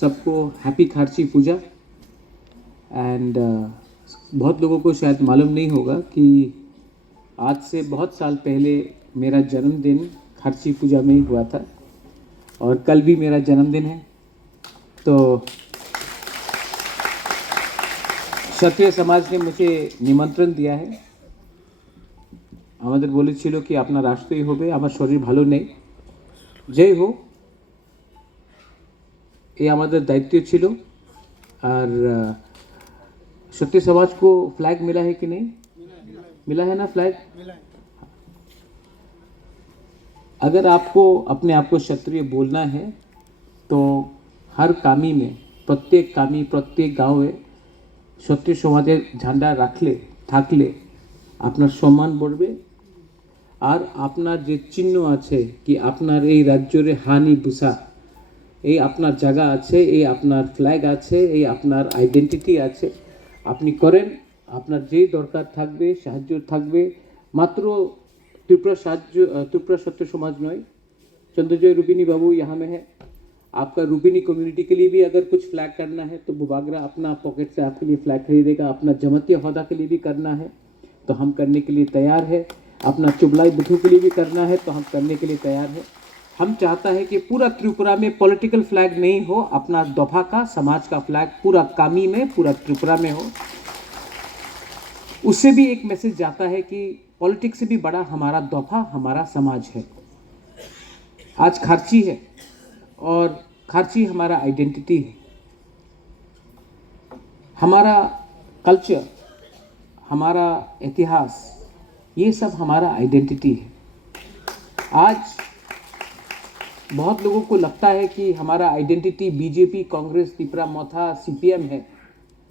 सबको happy Kharsi Puja. And बहुत लोगों को शायद मालूम नहीं होगा कि आज से बहुत साल पहले मेरा जन्मदिन खारसी पूजा में ही हुआ था और कल भी मेरा जन्मदिन है। तो क्षत्रिय समाज ने मुझे निमंत्रण दिया है। আমাদের বলেছিল কি আপনার আসতেই হবে, আমার শরীর ভালো নেই। যেই হোক, ये আমাদের दायित्व ছিল। और क्षत्रिय समाज को फ्लैग मिला है कि नहीं? मिला है ना फ्लैग? अगर आपको अपने आप को क्षत्रिय बोलना है तो हर कामी में, प्रत्येक कामी, प्रत्येक गाँव में क्षत्रिय समाजेर झंडा राखले थाकले आपनार सम्मान बढ़बे। और आपनार जे चिन्ह आछे कि आपनार এই রাজ্যের হানি বুসা, এই আপনার জায়গা আছে, এই আপনার ফ্ল্যাগ আছে, এই আপনার আইডেন্টিটি আছে, আপনি করেন। আপনার যেই দরকার থাকবে, সাহায্য থাকবে, মাত্র त्रिपुरा क्षत्रिय समाज नয়, चंद्रजय रूपिनी बाबू यहाँ में है। आपका रूपिनी कम्युनिटी के लिए भी अगर कुछ फ्लैग करना है तो बुबागरा अपना पॉकेट से आपके लिए फ्लैग खरीदेगा। अपना जमतिया हौदा के लिए भी करना है तो हम करने के लिए तैयार है। अपना चुबलाई बुथू के लिए भी करना है तो हम करने के लिए तैयार है। हम चाहता है कि पूरा त्रिपुरा में पॉलिटिकल फ्लैग नहीं हो, अपना दफा का समाज का फ्लैग पूरा कामी में, पूरा त्रिपुरा में हो। उससे भी एक मैसेज जाता है कि पॉलिटिक्स से भी बड़ा हमारा दफा, हमारा समाज है। आज खारची है और खारची हमारा आइडेंटिटी है, हमारा कल्चर, हमारा इतिहास, ये सब हमारा आइडेंटिटी है। आज बहुत लोगों को लगता है कि हमारा आइडेंटिटी बीजेपी, कांग्रेस, त्रिपुरा मोथा, सीपीएम है।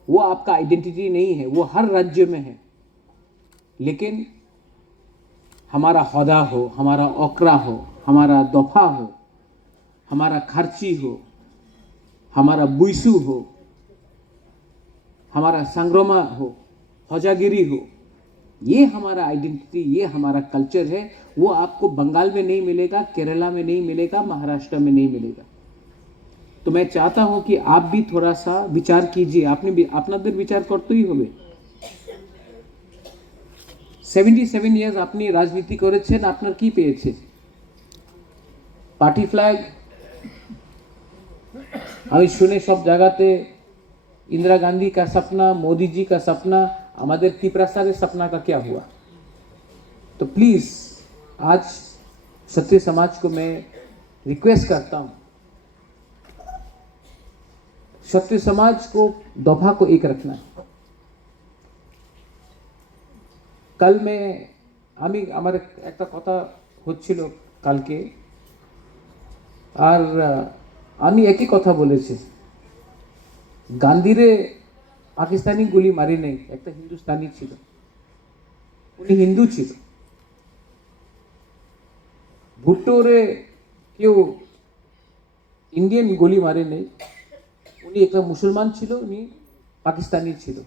वो आपका आइडेंटिटी नहीं है, वो हर राज्य में है। लेकिन हमारा हौदा हो, हमारा ओकरा हो, हमारा दफा हो, हमारा खारची हो, हमारा बुइसू हो, हमारा संग्रामा हो, हौजागिरी हो, ये हमारा आइडेंटिटी, ये हमारा कल्चर है। वो आपको बंगाल में नहीं मिलेगा, केरला में नहीं मिलेगा, महाराष्ट्र में नहीं मिलेगा। तो मैं चाहता हूं कि आप भी थोड़ा सा विचार कीजिए। आपने भी আপনাদের विचार करते ही होबे। 77 ইয়ার্স আপনি রাজনীতি করেছেন, আপনার কি পেয়েছে? Party flag. আমি শুনে সব জায়গাতে इंदिरा गांधी का सपना, मोदी जी का सपना, हमारे त्रिपुरा सारे सपना का क्या हुआ? तो प्लीज आज क्षत्रिय समाज को मैं रिक्वेस्ट करता हूं, क्षत्रिय समाज को दफा को एक रखना। कल में আমি আমার একটা কথা হচ্ছিল কালকে, আর আমি একই কথা বলেছি। গান্ধীরে পাকিস্তানি গুলি মারি নাই, একটা হিন্দুস্তানি ছিল, উনি হিন্দু ছিল। ভুট্টোরে কেউ ইন্ডিয়ান গুলি মারে নাই, উনি একটা মুসলমান ছিল, উনি পাকিস্তানি ছিল।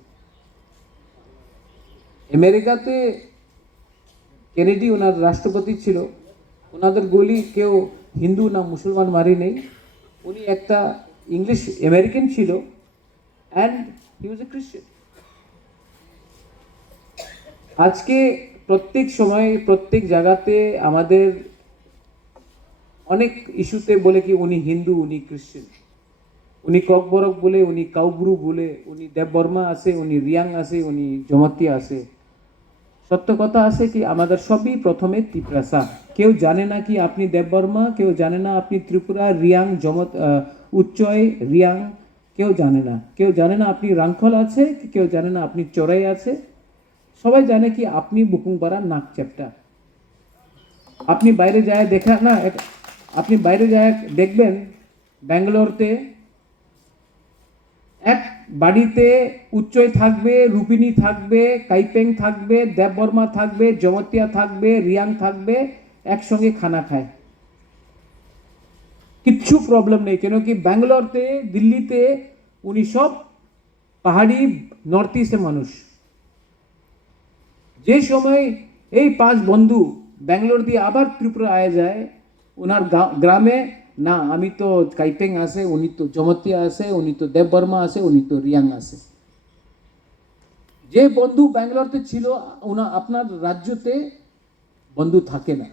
আমেরিকাতে কেনেডি ওনার রাষ্ট্রপতি ছিল, ওনাদের গুলি কেউ হিন্দু না মুসলমান মারি নেই। উনি একটা ইংলিশ আমেরিকান ছিল and he was a Christian. আজকে প্রত্যেক সময় প্রত্যেক জায়গাতে আমাদের অনেক ইস্যুতে বলে কি উনি হিন্দু, উনি খ্রিস্টান, উনি ককবরক বলে, উনি কাউব্রু বলে, উনি দেববর্মা আছে, উনি রিয়াং আছে, উনি জমতিয়া আছে। সত্য কথা আছে কি আমাদের সবই প্রথমে ত্রিপুরা। কেউ জানে না কি আপনি দেববর্মা, কেউ জানে না আপনি ত্রিপুরা, রিয়াং, উচ্চয়, রিয়াং, কেউ জানে না। কেউ জানে না আপনি রাংখল আছে, কেউ জানে না আপনি চড়াই আছে। সবাই জানে কি আপনি বুকুংপাড়া নাকচ্যাপটা। আপনি বাইরে যায় দেখা না, আপনি বাইরে যায় দেখবেন ব্যাঙ্গালোরতে এক বাড়িতে উচ্চয় থাকবে, রূপিনী থাকবে, কাইপেং থাকবে, দেববর্মা থাকবে, জমতিয়া থাকবে, রিয়াং থাকবে, একসঙ্গে খানা খায়, কিচ্ছু প্রবলেম নেই। কেন কি ব্যাঙ্গালোরতে, দিল্লিতে উনি সব পাহাড়ি নর্থ ইস্টের মানুষ। যে সময় এই 5 বন্ধু ব্যাঙ্গালোর দিয়ে আবার ত্রিপুরা আয়া যায়, ওনার গ্রামে না আমি তো কাইপেং আছে, উনি তো জমতিয়া আছে, উনি তো দেববর্মা আছে, উনি তো রিয়াং আছে। যে বন্ধু ব্যাঙ্গালোরতে ছিল আপনার রাজ্যতে বন্ধু থাকে না।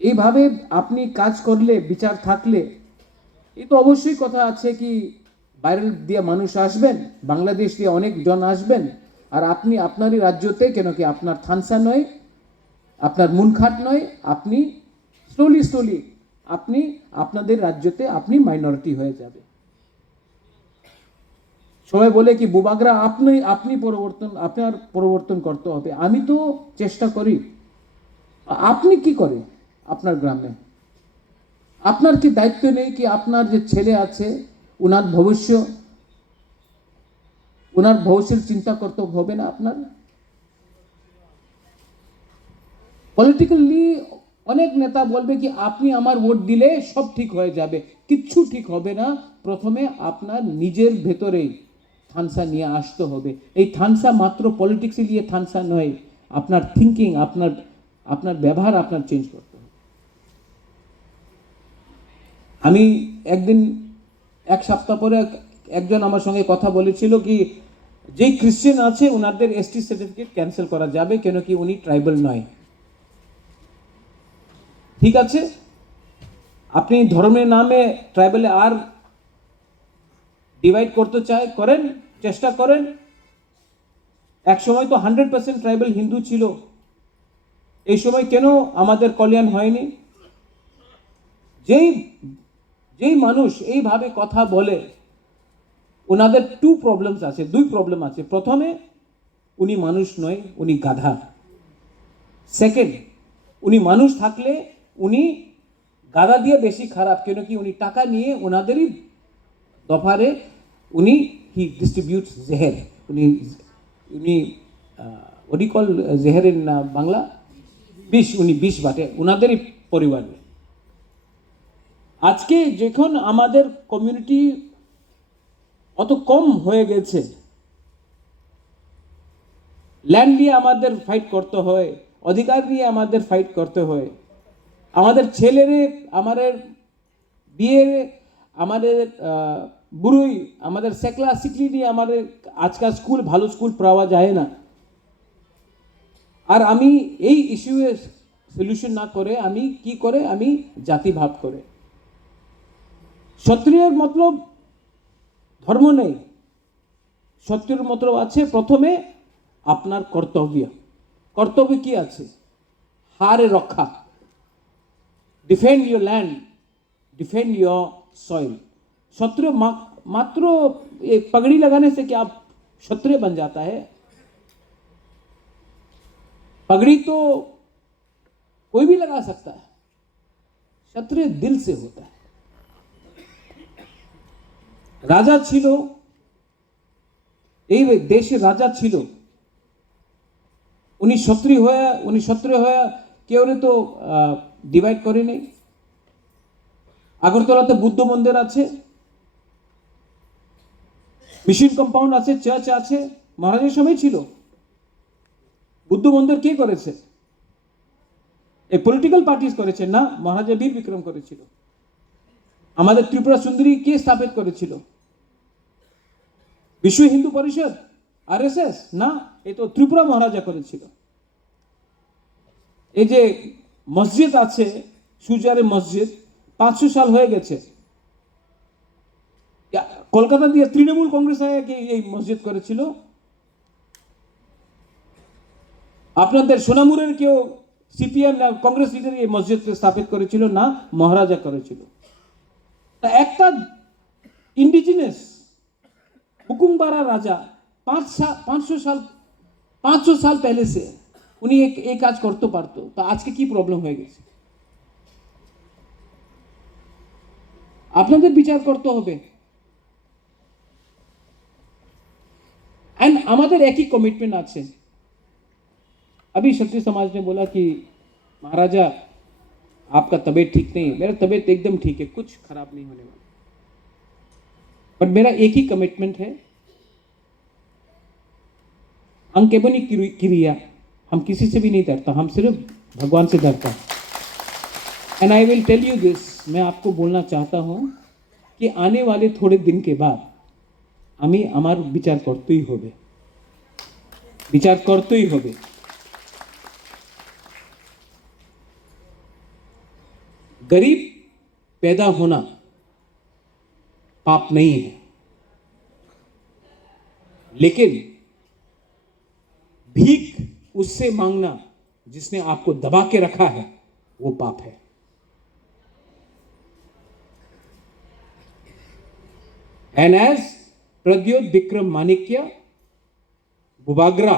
এইভাবে আপনি কাজ করলে, বিচার থাকলে, এই তো অবশ্যই কথা আছে কি বাইরের দিয়ে মানুষ আসবেন, বাংলাদেশ দিয়ে অনেক জন আসবেন, আর আপনি আপনারই রাজ্যতে, কেন কি আপনার থানসা নয়, আপনার মুনখাট নয়, আপনি স্লোলি আপনি আপনাদের রাজ্যতে আপনি মাইনরিটি হয়ে যাবে। সবাই বলে কি বুবাগরা আপনি আপনার পরিবর্তন করতে হবে। আমি তো চেষ্টা করি। আপনি কি করে আপনার গ্রামে? আপনার কি দায়িত্ব নেই কি আপনার যে ছেলে আছে ওনার ভবিষ্যৎ চিন্তা করতে হবে না আপনার? পলিটিক্যালি অনেক নেতা বলবে কি আপনি আমার ভোট দিলে সব ঠিক হয়ে যাবে। কিচ্ছু ঠিক হবে না। প্রথমে আপনার নিজের ভেতরেই থানসা নিয়ে আসতে হবে। এই থানসা মাত্র পলিটিক্স নিয়ে থানসা নয়, আপনার থিঙ্কিং, আপনার ব্যবহার আপনার চেঞ্জ করতে হবে। আমি একদিন এক সপ্তাহ পরে একজন আমার সঙ্গে কথা বলেছিল কি যেই ক্রিশ্চিয়ান আছে ওনাদের এসটি সার্টিফিকেট ক্যান্সেল করা যাবে, কেন কি উনি ট্রাইবাল নয়। ঠিক আছে, আপনি ধর্মের নামে ট্রাইবালে আর ডিভাইড করতে করেন, চেষ্টা করেন। এক সময় তো 100% ট্রাইবাল হিন্দু ছিল। এই সময় কেন আমাদের কল্যাণ হয়নি? যেই মানুষ এইভাবে কথা বলে ওনাদের দুই প্রবলেম আছে। প্রথমে উনি মানুষ নয়, উনি গাধা। সেকেন্ড, উনি মানুষ থাকলে উনি গাধা দিয়ে বেশি খারাপ, কেন কি উনি টাকা নিয়ে ওনাদেরই দফারে উনি হি ডিস্ট্রিবিউটস জেহের। উনি কল জেহেরের না বাংলা উনি বিষ বাটে ওনাদেরই পরিবারে। আজকে যখন আমাদের কমিউনিটি অত কম হয়ে গেছে, ল্যান্ড নিয়ে আমাদের ফাইট করতে হয়, অধিকার নিয়ে আমাদের ফাইট করতে হয়। আমাদের ছেলেরে আমাদের বিয়ের আমাদের বুড়ুই আমাদের সেকলা সিকলি নিয়ে আমাদের আজকাল ভালো স্কুল পাওয়া যায় না। আর আমি এই ইস্যুয়ের সলিউশন না করে আমি কি করে, আমি জাতিভাব করে। ক্ষত্রিয়ের মতলব ধর্ম নেই, ক্ষত্রিয়ের মতলব আছে প্রথমে আপনার কর্তব্য কি আছে? হারে রক্ষা, defend your land, defend your soil. क्षत्रिय मात्र एक पगड़ी लगाने से क्या आप क्षत्रिय बन जाता है? पगड़ी तो कोई भी लगा सकता है, क्षत्रिय दिल से होता है। राजा छिलो, এই দেশের রাজা ছিল, উনি ক্ষত্রিয় হয়ে কেউ তো ডিভাইড করে নেই। আগরতলাতে বুদ্ধ মন্দির আছে, মিশন কম্পাউন্ড আছে, চার্চ আছে, মহারাজের সময় ছিল। বুদ্ধ মন্দির কে করেছে? এই পলিটিক্যাল পার্টিস করেছে না, মহারাজা বীর বিক্রম করেছিল। আমাদের ত্রিপুরা সুন্দরী কে স্থাপিত করেছিল? বিশ্ব হিন্দু পরিষদ, আরএসএস না, এই তো ত্রিপুরা মহারাজা করেছিল। এই যে মসজিদ আছে সুজারে মসজিদ, 500 সাল হয়ে গেছে। কলকাতা দিয়ে তৃণমূল কংগ্রেস এই মসজিদ করেছিল। আপনাদের সোনামুরের কেউ সিপিএম না কংগ্রেস লিডার এই মসজিদ স্থাপিত করেছিল না, মহারাজা করেছিল। তা একটা ইন্ডিজিনাস হুকুমবারা রাজা 500 সাল पहले से উনি এই কাজ করতে পারতো। তা আজকে কি প্রবলেম হয়ে গেছে? আপনাদের বিচার করতে হবে। एंड আমাদের একই कमिटमेंट আছে। अभी क्षत्रिय समाज ने बोला कि महाराजा आपका तबीयत ठीक नहीं है। मेरा तबीयत एकदम ठीक है, कुछ खराब नहीं होने वाला। बट मेरा एक ही कमिटमेंट है, अंकेबनी क्रिया हम किसी से भी नहीं डरता, हम सिर्फ भगवान से डरता है। And I will tell you this, मैं आपको बोलना चाहता हूँ कि आने वाले थोड़े दिन के बाद আমি আমার বিচার করতেই হবে, বিচার করতেই হবে। गरीब पैदा होना पाप नहीं है, लेकिन भीख उससे मांगना जिसने आपको दबा के रखा है वो पाप है। एंड एज प्रद्योत विक्रम माणिक्य बुबागरा,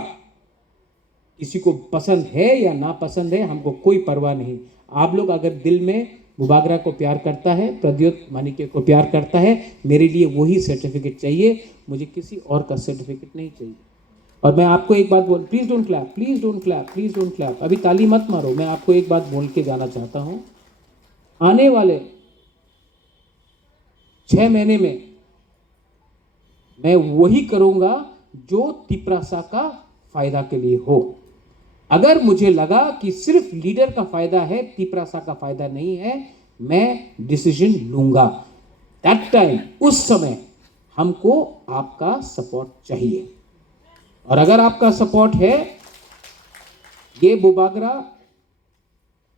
किसी को पसंद है या ना पसंद है हमको कोई परवाह नहीं। आप लोग अगर दिल में बुबागरा को प्यार करता है, प्रद्योत माणिक्य को प्यार करता है, मेरे लिए वही सर्टिफिकेट चाहिए, मुझे किसी और का सर्टिफिकेट नहीं चाहिए। और मैं आपको एक बात बोल, please don't clap, please don't clap, please don't clap, अभी ताली मत मारो। मैं आपको एक बात बोल के जाना चाहता हूं, आने वाले 6 महीने में मैं वही करूंगा जो तिपरासा का फायदा के लिए हो। अगर मुझे लगा कि सिर्फ लीडर का फायदा है, तिपरासा का फायदा नहीं है, मैं डिसीजन लूंगा। दैट टाइम, उस समय हमको आपका सपोर्ट चाहिए। और अगर आपका सपोर्ट है, ये बुबागरा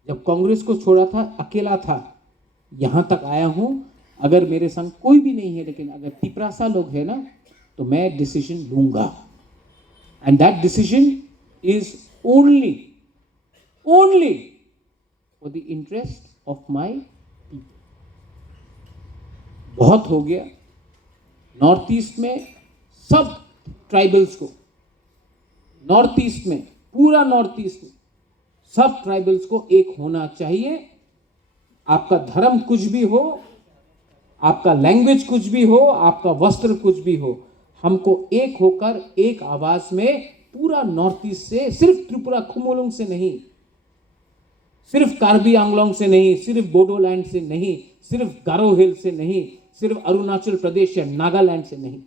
जब कांग्रेस को छोड़ा था अकेला था, यहां तक आया हूं। अगर मेरे संग कोई भी नहीं है, लेकिन अगर तिपरासा लोग है ना, तो मैं डिसीजन लूंगा। And that decision is only for the interest of my people. बहुत हो गया। नॉर्थ ईस्ट में सब ट्राइबल्स को, नॉर्थ ईस्ट में, पूरा नॉर्थ ईस्ट में सब ट्राइबल्स को एक होना चाहिए। आपका धर्म कुछ भी हो, आपका लैंग्वेज कुछ भी हो, आपका वस्त्र कुछ भी हो, हमको एक होकर एक आवाज में पूरा नॉर्थ ईस्ट से, सिर्फ त्रिपुरा खुमोलुंग से नहीं, सिर्फ कार्बी आंगलोंग से नहीं, सिर्फ बोडोलैंड से नहीं, सिर्फ गारो हिल से नहीं, सिर्फ अरुणाचल प्रदेश या नागालैंड से नहीं,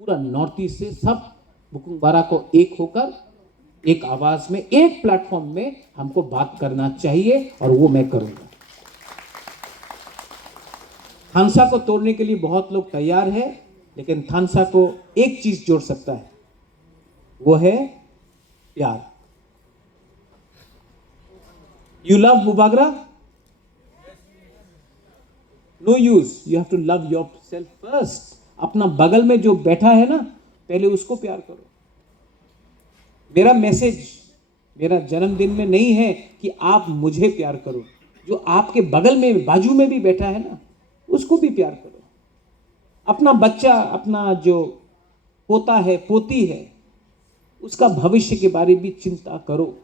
पूरा नॉर्थ ईस्ट से सब बुकुंगबारा को एक होकर एक आवाज में, एक प्लेटफॉर्म में हमको बात करना चाहिए, और वो मैं करूंगा। थानसा को तोड़ने के लिए बहुत लोग तैयार है, लेकिन थानसा को एक चीज जोड़ सकता है, वो है प्यार। यू लव बुबागरा? No use, you have to love yourself first. अपना बगल में जो बैठा है ना, पहले उसको प्यार करो। मेरा मैसेज मेरा जन्मदिन में नहीं है कि आप मुझे प्यार करो, जो आपके बगल में, बाजू में भी बैठा है ना, उसको भी प्यार करो। अपना बच्चा, अपना जो पोता है, पोती है, उसका भविष्य के बारे में भी चिंता करो।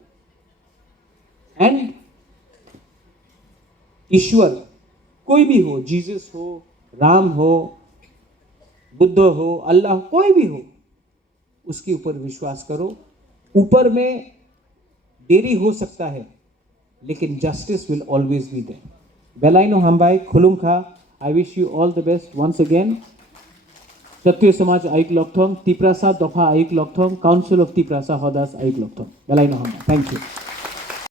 एंड ईश्वर कोई भी हो, जीसस हो, राम हो, बुद्ध हो, अल्लाह हो, कोई भी हो, उसके ऊपर विश्वास करो। ऊपर में देरी हो सकता है, लेकिन justice will always be there. बेलाइनो हमबाई खुलुंखा, I wish you all the best once again. Kshatriya Samaj Aik Lokthong, Tiprasa Dopha Aik Lokthong, Council of Tiprasa Hodas Aik Lokthong. Belai no hamba. Thank you.